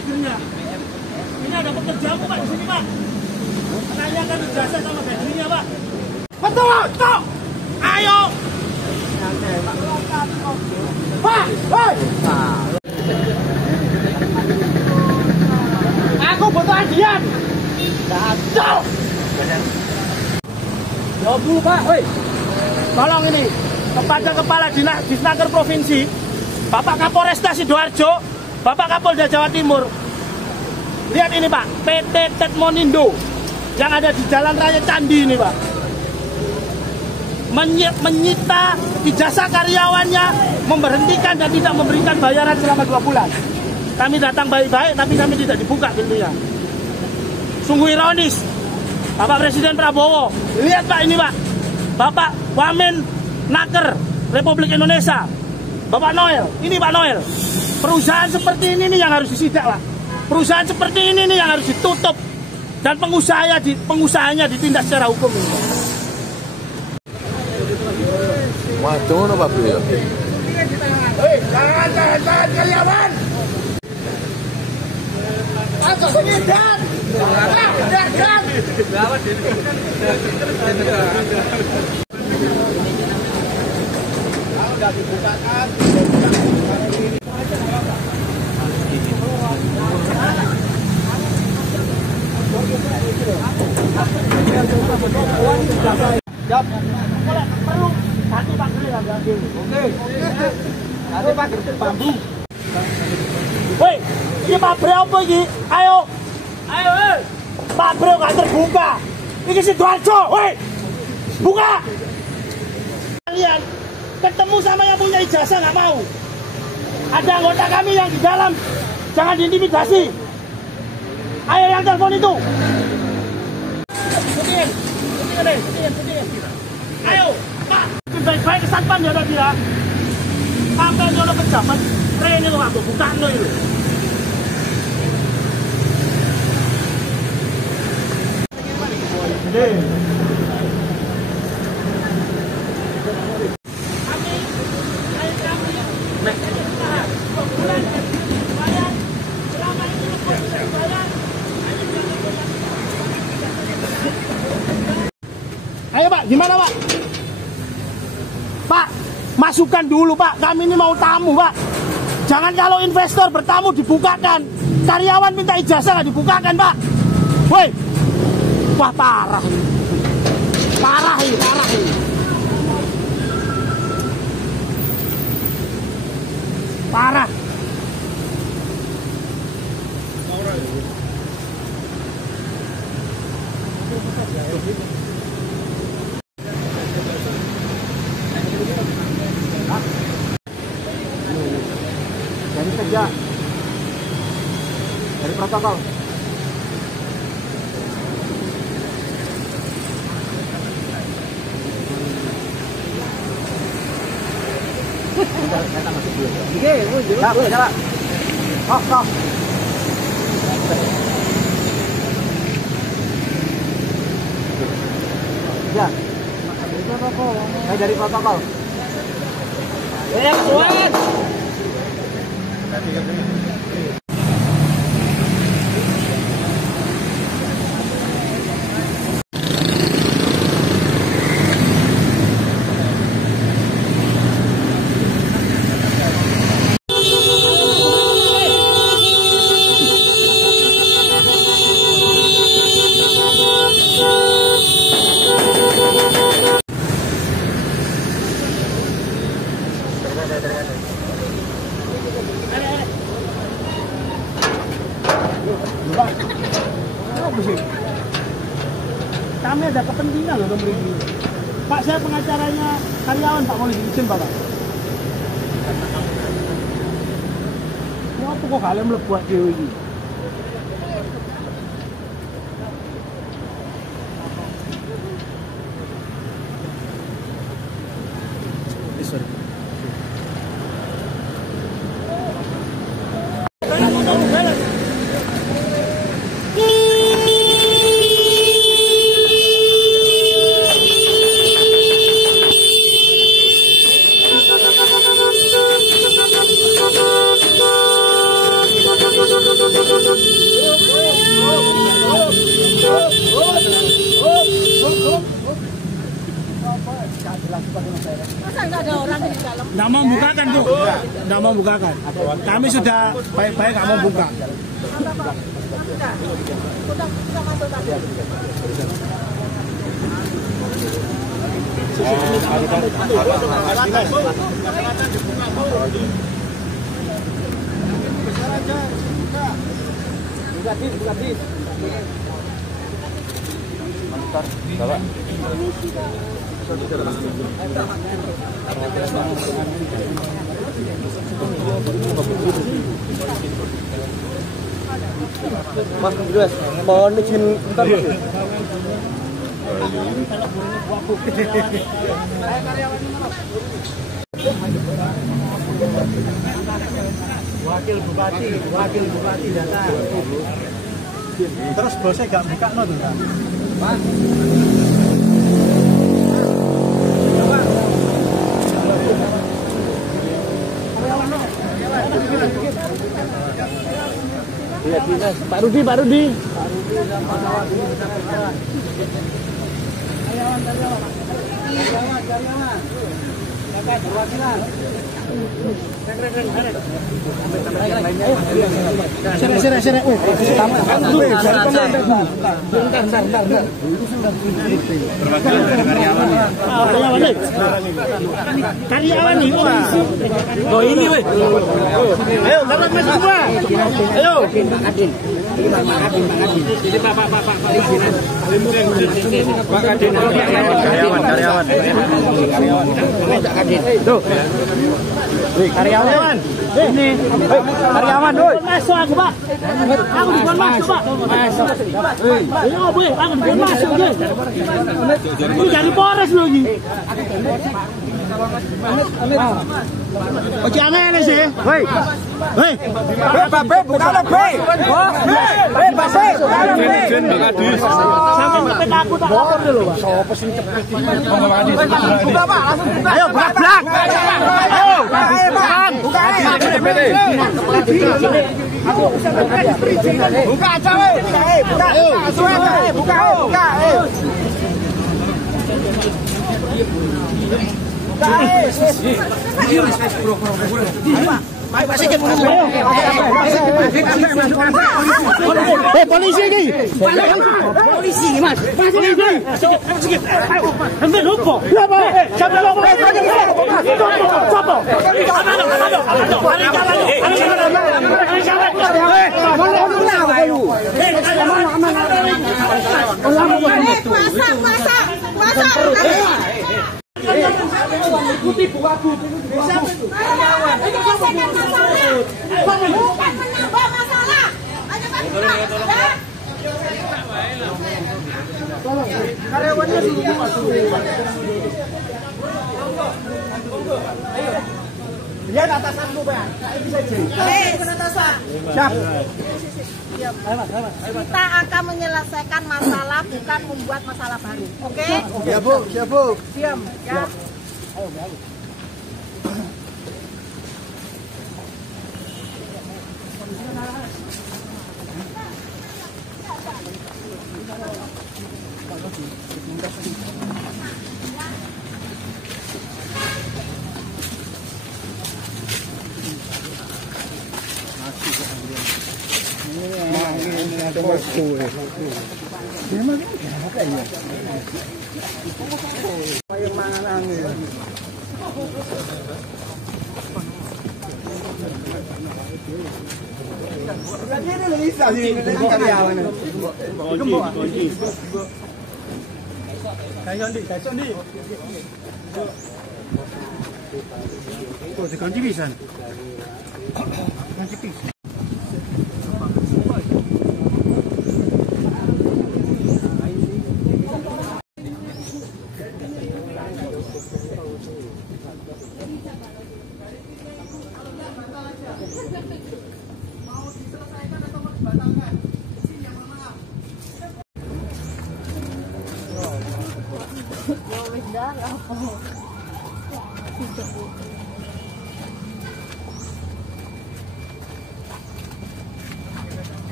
pagernya. Ini ada pekerjaanmu Pak di sini Pak. Tanyakan ijazah sama gajinya Pak. Betul, stop. Ayo. Pak, hei. Aku butuh adian. Stop. Jawab dulu Pak, hei. Tolong ini kepada Kepala Dinas Disnaker Provinsi, Bapak Kapolresta Sidoarjo, Bapak Kapolda Jawa Timur. Lihat ini Pak, PT Tetmonindo yang ada di Jalan Raya Candi ini Pak. Menyita ijazah karyawannya, memberhentikan dan tidak memberikan bayaran selama 2 bulan. Kami datang baik-baik, tapi kami tidak dibuka pintunya. Sungguh ironis. Bapak Presiden Prabowo, lihat Pak ini Pak. Bapak Wamen Naker Republik Indonesia, Bapak Noel, ini Pak Noel. Perusahaan seperti ini nih yang harus disidak Pak. Perusahaan seperti ini nih yang harus ditutup dan pengusahanya ditindak secara hukum ini. Waduh, Pak Bro ya. Hei, jangan karyawan. Masuk sini dan. Dan. Udah dibukakan. Siap. Kalau perlu satu pagar lagi. Oke. Satu pagar bambu. Woi, ini pabrik apa ini? Ayo. Pabrik nggak terbuka. Ini Sidoarjo, woi. Buka. Kalian ketemu sama yang punya ijazah nggak mau. Ada anggota kami yang di dalam. Jangan diintimidasi. Ayo yang telepon itu. Putin. Ayo, Pak. Baik-baik ke satpam ya tadi ya. Sampai nyono pejabat. Rene kok aku buka lo itu. Ayo Pak, gimana Pak? Pak, masukkan dulu Pak, kami ini mau tamu Pak. Jangan kalau investor bertamu dibukakan, karyawan minta ijazah nggak dibukakan Pak. Woi, wah parah ini. Parah ini. Parah. Dari kerja, dari protokol. Kok. Ya. Saya dari protokol. Kuat. Kami ada kepentingan loh nomor ini. Pak, saya pengacaranya karyawan Pak, boleh izin Pak? Kenapa kok kalian melebuat dewi ini? Sorry. Nggak mau bukakan. Kami sudah baik-baik nggak mau buka. Mas, Mas, mohon izin bentar Mas. Wakil Bupati datang. Terus bosnya gak buka no tuh kan? Mas. Pak Rudi. Karyawan. Perwakilan. Sini. Karyawan nih. Oh ini weh. Ayo, dapat masuk semua. Ayo. Ini Pak. Pak Kadin. Karyawan. Tuh. Karyawan. Ini. Karyawan, doi. Masuk aku, Pak. Aku dikon masuk, Pak. Masuk. Ayo, Bu, aku dikon masuk, Bu. Ini dari Polres loh ini. Oke, aneh sih. Woi. Babe, bukan Babe. Babe. Sampai aku tak lapor dulu, Pak. Sopo sing cepet iki? Buka, Pak, langsung buka. Ayo, blak. Ayo, buka. Buka aja, weh. Buka. Polisi ini. Polisi, Mas. Polisi. Ambil lupa. Siapa? Bukan menambah masalah. Karyawannya suruh buka dulu. Lihat atasanmu, Pak. Atasan. Siap. Kita akan menyelesaikan masalah, bukan membuat masalah baru. Oke? Siap, Bu. Diam. Ya. Diganti bisa.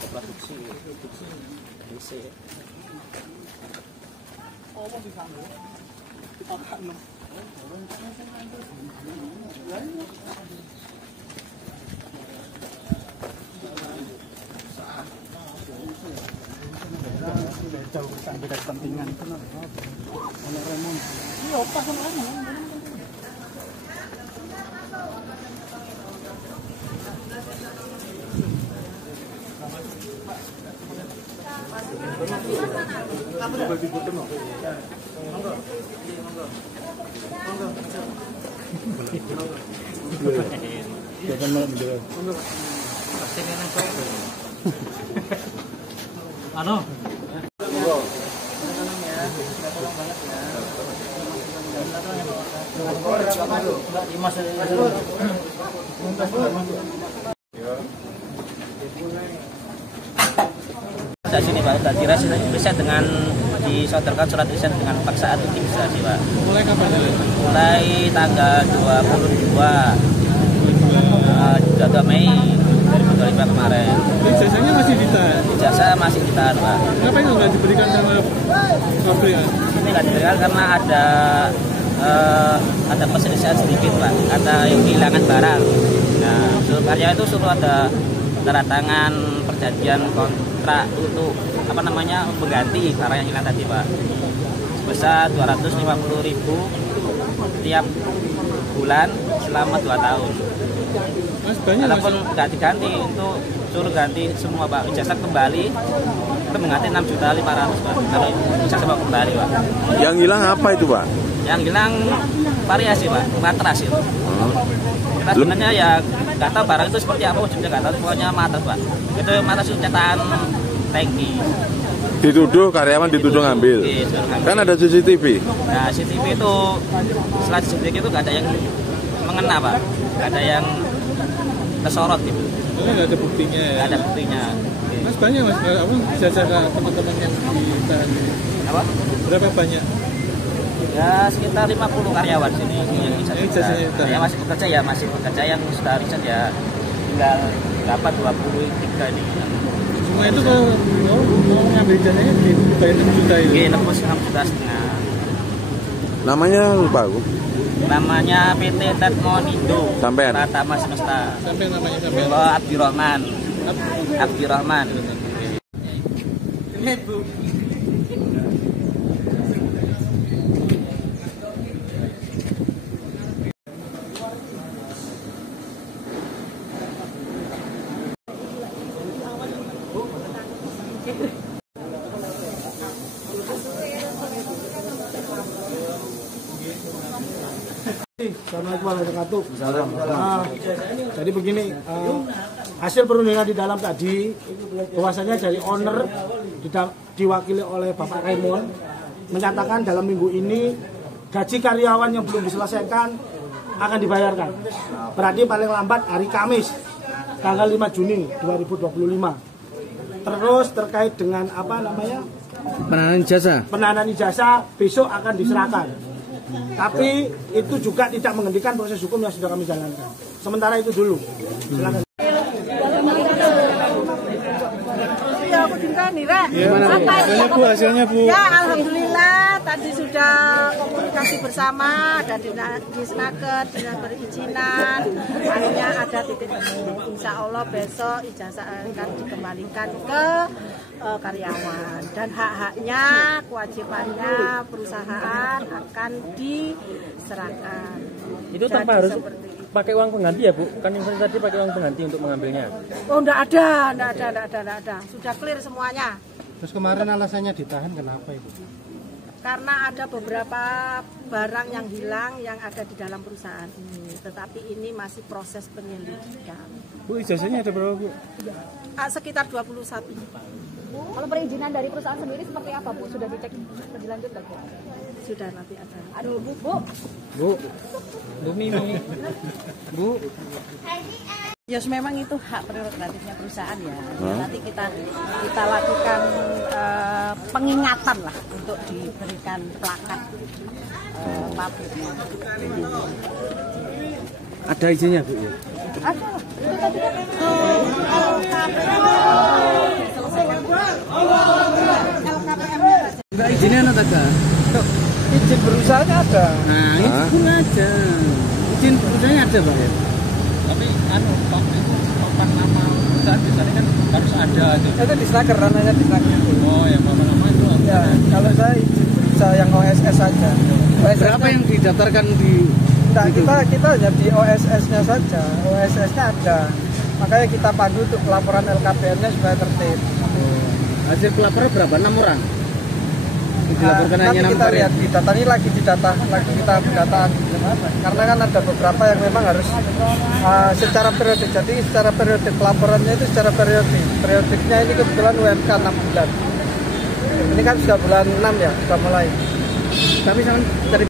produksi DC. Oh, mau bisa kita kan. Jauh sampai kepentingan itu oleh Raymond. Iya, pas sama Raymond. Bagi foto no. Monggo. Monggo. Monggo. Jangan malam dulu. Monggo. Pasti nang sok. Ano? Monggo. Tolong ya. Tolong banget ya. Enggak Dimas. Dari sini Pak, tadi riset dengan disodorkan surat riset dengan paksaan utilisasi Pak. Mulai kapan? Mulai tanggal 22 Mei 2025 kemarin. Ijazahnya masih ditahan? Ijazah masih ditahan Pak. Kenapa itu nggak diberikan sama pabrik? Ini nggak diberikan karena ada perselisihan sedikit Pak, ada yang kehilangan barang. Nah, seluruh karya itu suruh ada tanda tangan perjanjian kontrak untuk mengganti barang yang hilang tadi Pak, sebesar 250.000 tiap bulan selama 2 tahun. Mas, banyak walaupun nggak diganti, untuk suruh ganti semua Pak, ijazah kembali itu mengganti 6.500.000 Pak, kalau ijazah mau kembali Pak. Yang hilang apa itu Pak? Yang hilang variasi Pak, matras itu. Kita sebenarnya ya nggak tahu barang itu seperti apa wujudnya, nggak tahu, pokoknya matras Pak. Itu matras itu cetakan tangki. Dituduh, karyawan dituduh ngambil. Kan ada CCTV. Nah, CCTV itu setelah CCTV itu nggak ada yang mengena Pak, nggak ada yang tersorot gitu. Nggak ada buktinya ya? Nggak ada buktinya. Mas, banyak Mas, apa ijazah teman-teman yang ditahan? Apa? Berapa banyak? Ya sekitar 50 karyawan sini yang ijazahnya ditahan. Ya masih bekerja yang sudah riset ya tinggal dapat 23 ini. Semua itu kalau mau ngambil ijazahnya dibayar 6 juta itu? Iya, nebus 6,5 juta. Namanya lupa aku. Namanya PT Tetmonindo. Sampean? Pratama Semesta. Sampai namanya sampai? Abdirrahman. Abdirrahman. Ini Bu. Assalamualaikum warahmatullahi wabarakatuh. Jadi begini, hasil perundingan di dalam tadi bahwasanya dari owner diwakili oleh Bapak Raymond menyatakan dalam minggu ini gaji karyawan yang belum diselesaikan akan dibayarkan. Berarti paling lambat hari Kamis tanggal 5 Juni 2025. Terus terkait dengan penahanan ijazah besok akan diserahkan. Tapi itu juga tidak menghentikan proses hukum yang sudah kami jalankan. Sementara itu dulu. Silakan. Ya, aku juga nih, Rek. Hasilnya Bu, hasilnya Bu. Ya, alhamdulillah tadi sudah komunikasi bersama dan di Snaker dengan perizinan. Akhirnya ada titik temu. Insya Allah besok ijazah akan dikembalikan ke karyawan dan hak-haknya, kewajibannya perusahaan akan diserahkan. Itu tanpa harus pakai uang pengganti ya Bu? Kan yang tadi pakai uang pengganti untuk mengambilnya? Oh, enggak ada. Sudah clear semuanya. Terus kemarin alasannya ditahan kenapa itu? Karena ada beberapa barang yang hilang yang ada di dalam perusahaan ini. Tetapi ini masih proses penyelidikan. Bu, ijazahnya ada berapa Bu? Sekitar 21. Kalau perizinan dari perusahaan sendiri seperti apa Bu? Sudah dicek lebih lanjut nggak Bu? Sudah nanti ada. Aduh Bu. Bu Mimi. Bu. Ya memang itu hak prerogatifnya perusahaan ya. Nanti kita lakukan pengingatan lah untuk diberikan plakat pabriknya. Ada izinnya Bu ya? Ada. Itu tadi kan Izinnya ada tak? Izin berusahanya ada. Nah, itu aja. Izin berusahanya ada, Pak ya. Tapi Pak itu papan nama perusahaan biasanya kan harus ada gitu. Itu di snaker, ranahnya di snaker. Oh, yang papan nama itu Ya, kalau saya izin berusaha yang OSS saja. Berapa yang didaftarkan di Nah, kita hanya di OSS-nya saja. OSS-nya ada. Makanya kita pandu untuk pelaporan LKPN-nya supaya tertib. hasil pelaporan berapa? 6 orang. Dilaporkan hanya 6 kita orang. lihat di data ini lagi kita pendataan. Karena kan ada beberapa yang memang harus secara periodik. Jadi secara periodik pelaporannya itu secara periodik. Periodiknya ini kebetulan UMK 6 bulan. Ini kan sudah bulan 6 ya, sudah mulai. Tapi sama dari